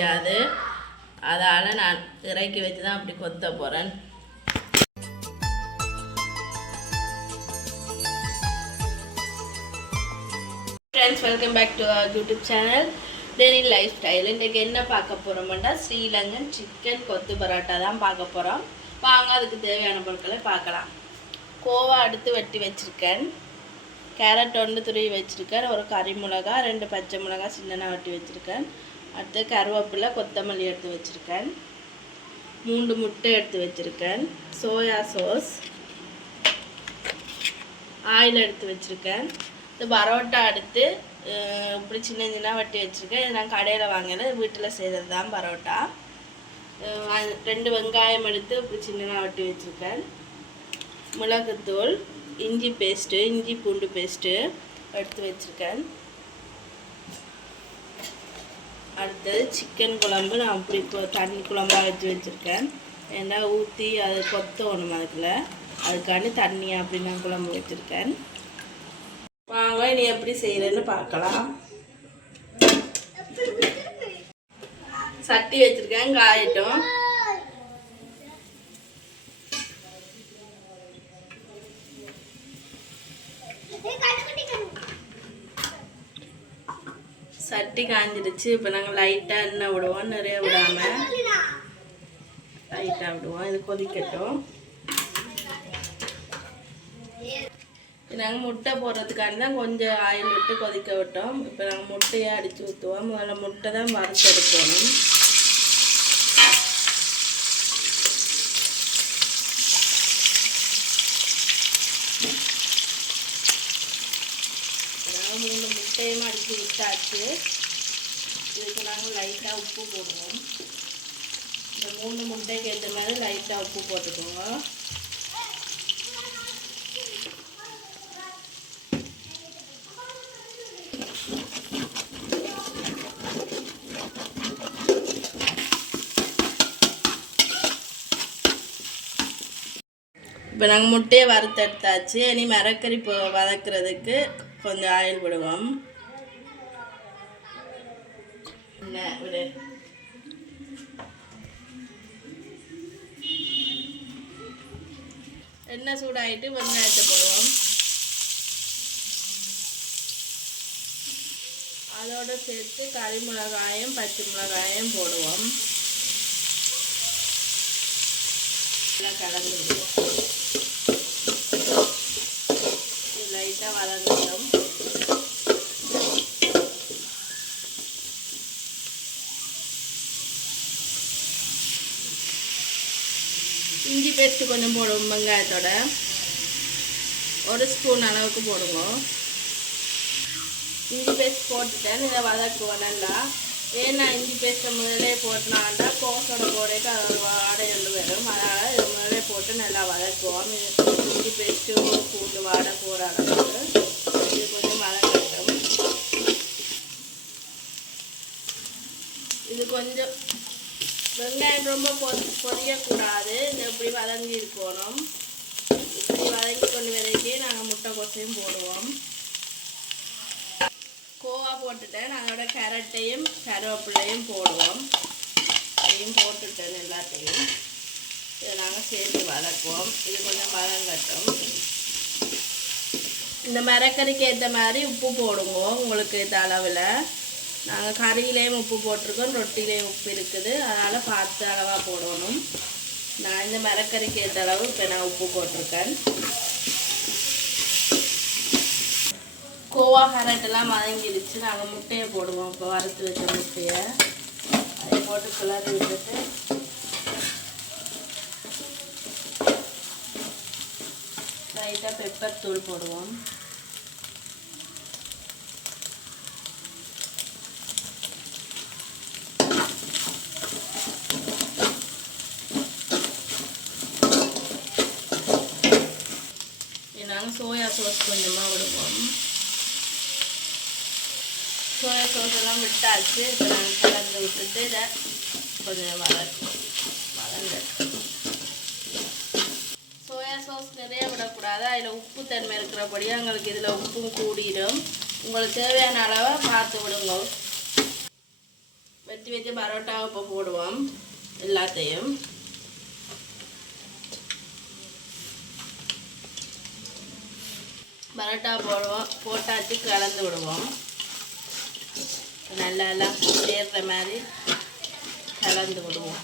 முடியாது. அதால் நான் இறக்கி வச்சு தான் அப்படி கொத்த போகிறேன் friends welcome back to our YouTube channel daily lifestyle இன்றைக்கு என்ன பார்க்க போகிறோம்னா ஸ்ரீலங்கன் சிக்கன் கொத்து பரோட்டா தான் பார்க்க போகிறோம் வாங்க அதுக்கு தேவையான பொருட்களை பார்க்கலாம். கோவா அடுத்து வெட்டி வச்சுருக்கேன். கேரட் ஒன்று துருவி வச்சுருக்கேன். ஒரு கறி மிளகா ரெண்டு பச்சை மிளகா சின்னனாக வெட்டி வச்சுருக்கேன். அடுத்து கருவேப்பிலை கொத்தமல்லி எடுத்து வச்சுருக்கேன். மூன்று முட்டை எடுத்து வச்சுருக்கேன். சோயா சாஸ் ஆயில் எடுத்து வச்சுருக்கேன். இந்த பரோட்டா எடுத்து இப்படி சின்ன சின்ன வட்டி வச்சுருக்கேன். இது நான் கடையில் வாங்கலை வீட்டில் செய்கிறது தான் பரோட்டா ரெண்டு வெங்காயம் எடுத்து இப்படி சின்னதாக வட்டி வச்சுருக்கேன். மிளகுத்தூள் இஞ்சி பேஸ்ட்டு இஞ்சி பூண்டு பேஸ்ட்டு எடுத்து வச்சுருக்கேன். அடுத்தது சிக்கன் குழம்பு. நான் அப்படி இப்போ தண்ணி குழம்பாக வச்சு வச்சுருக்கேன். ஏன்னா ஊற்றி அது கொத்தணும் அதுக்குள்ள. அதுக்காண்டி தண்ணி அப்படி நான் குழம்பு வச்சுருக்கேன். வாங்க நீ எப்படி செய்கிறேன்னு பார்க்கலாம். சட்டி வச்சுருக்கேன் காயட்டும். சட்டி காஞ்சிடுச்சு. இப்போ நாங்கள் லைட்டாக எண்ணெய் விடுவோம். நிறைய விடாமல் லைட்டாக விடுவோம். இது கொதிக்கட்டும். நாங்கள் முட்டை போடுறதுக்காண்டி தான் கொஞ்சம் ஆயில் விட்டு கொதிக்க விட்டோம். இப்போ நாங்கள் முட்டையை அடித்து ஊற்றுவோம் முதல்ல முட்டை தான் வறுத்தெடுக்கணும் அதாவது மூணு முட்டையும் அடித்து விட்டாச்சு. இதுக்கு நாங்கள் லைட்டாக உப்பு போடுவோம் இந்த மூணு முட்டைக்கு ஏற்ற மாதிரி லைட்டாக உப்பு போட்டுக்கோங்க. இப்போ நாங்கள் முட்டையை வறுத்தெடுத்தாச்சு. இனி மரக்கறி இப்போ கொஞ்சம் ஆயில் விடுவோம் என்ன விடு எண்ணெய் சூடாகிட்டு வெங்காயத்தை போடுவோம் அதோடு சேர்த்து கறி மிளகாயும் பச்சை மிளகாயும் போடுவோம் நல்லா கலந்து விடுவோம் லைட்டாக வதங்கட்டும் பேஸ்ட்டு கொஞ்சம் போடுவோம் வெங்காயத்தோட. ஒரு ஸ்பூன் அளவுக்கு போடுங்க இஞ்சி பேஸ்ட் போட்டுட்டேன். இதை வதக்குவோம் நல்லா. ஏன்னா இஞ்சி பேஸ்ட்டை முதலே போட்டினாண்டா கோசோட போடைக்கு அது வாடை ரெண்டு வரும். அதனால் இது முதலே போட்டு நல்லா வதக்குவோம். இஞ்சி பேஸ்ட்டு பூண்டு வாடை போகிற அளவுக்கு இது கொஞ்சம் வதங்கட்டும் இது கொஞ்சம் வெங்காயம் ரொம்ப பொ பொரியக்கூடாது இந்த இப்படி வதங்கி இருக்கணும். இப்படி வதங்கி கொண்டு வரைக்கும் நாங்கள் முட்டை கொசையும் போடுவோம். கோவா போட்டுட்டேன். நாங்களோட கேரட்டையும் கருவேப்பிலையும் போடுவோம். இதையும் போட்டுட்டேன் எல்லாத்தையும். இதை நாங்கள் சேர்த்து வதக்குவோம். இது கொஞ்சம் வதங்கட்டும் இந்த மரக்கறிக்கு ஏற்ற மாதிரி உப்பு போடுவோம் உங்களுக்கு இந்த அளவில். நாங்கள் கறியிலையும் உப்பு போட்டிருக்கோம் ரொட்டிலையும் உப்பு இருக்குது. அதனால் பார்த்து அளவாக போடணும். நான் இந்த மரக்கறிக்கு ஏற்ற அளவு இப்போ நான் உப்பு போட்டிருக்கேன். கோவா கேரட்டெல்லாம் வதங்கிடுச்சு நாங்கள் முட்டையை போடுவோம் இப்போ வறுத்து வச்ச முட்டையை. அதை போட்டு கிளறி விட்டுட்டு. லைட்டாக பெப்பர் தூள் போடுவோம் நாங்கள் சோயா சாஸ் கொஞ்சமாக விடுவோம் சோயா சாஸ் எல்லாம் விட்டாச்சு. இப்போ நாங்கள் கலந்து விட்டுட்டு இதை கொஞ்சம் வளர்க்கணும் வளர்ந்து சோயா சாஸ் நிறைய விடக்கூடாது. அதில் உப்பு தன்மை இருக்கிறபடி எங்களுக்கு இதில் உப்பும் கூடிடும். உங்களுக்கு தேவையான அளவை பார்த்து விடுங்க. வெட்டி வெட்டி பரோட்டா பரோட்டாவை இப்போ போடுவோம். எல்லாத்தையும். பரோட்டா போடுவோம். போட்டாச்சு கலந்து விடுவோம். நல்லா சேர்ற மாதிரி கலந்து விடுவோம்.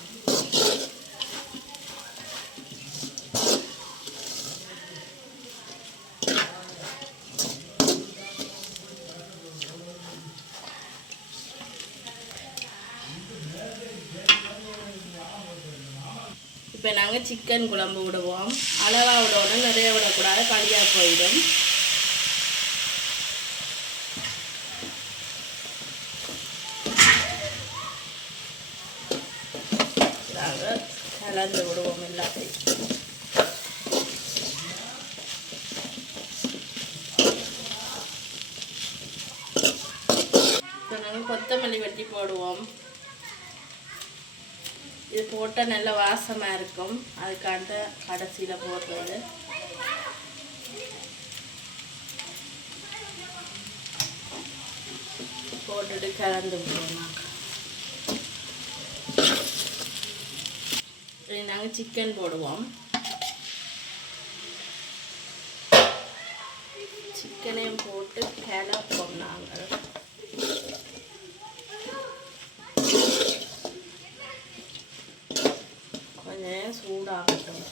இப்போ நாங்கள் சிக்கன் குழம்பு விடுவோம். அளவாக விடணும் நிறைய விடக்கூடாது களியாக போயிடும் நாங்கள் கலந்து விடுவோம் எல்லாத்தையும். இப்போ நாங்கள் கொத்தமல்லி வெட்டி போடுவோம். இது போட்டால் நல்ல வாசமாக இருக்கும். அதுக்காண்ட கடைசியில் போடுறது. போட்டுட்டு கலந்து விடுவோம் நாங்கள் நாங்கள் சிக்கன் போடுவோம். சிக்கனையும் போட்டு கிளப்போம் நாங்கள் கொஞ்ச நேரம் சூடாகட்டும்.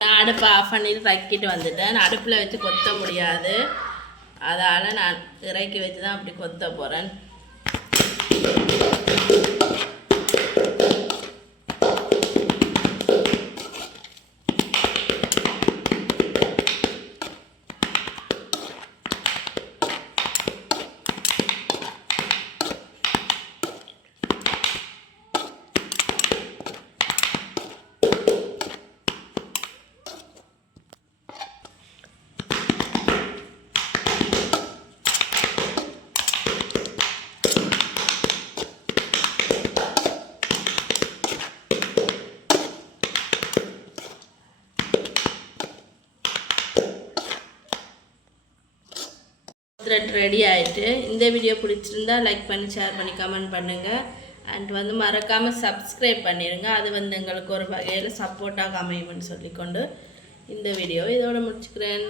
நான் அடுப்பை ஆஃப் பண்ணிட்டு ரக்கிட்டு வந்துட்டேன். அடுப்பில் வச்சு கொத்த முடியாது. அதால் நான் இறக்கி வச்சு தான் அப்படி கொத்த போகிறேன் ハハハハ! த்ரெட் ரெடி ஆயிட்டு இந்த வீடியோ பிடிச்சிருந்தா லைக் பண்ணி ஷேர் பண்ணி கமெண்ட் பண்ணுங்கள் அண்ட் வந்து மறக்காமல் சப்ஸ்கிரைப் பண்ணிடுங்க அது வந்து எங்களுக்கு ஒரு வகையில் சப்போர்ட்டாக அமையும்னு சொல்லிக்கொண்டு இந்த வீடியோவை இதோட முடிச்சுக்கிறேன்.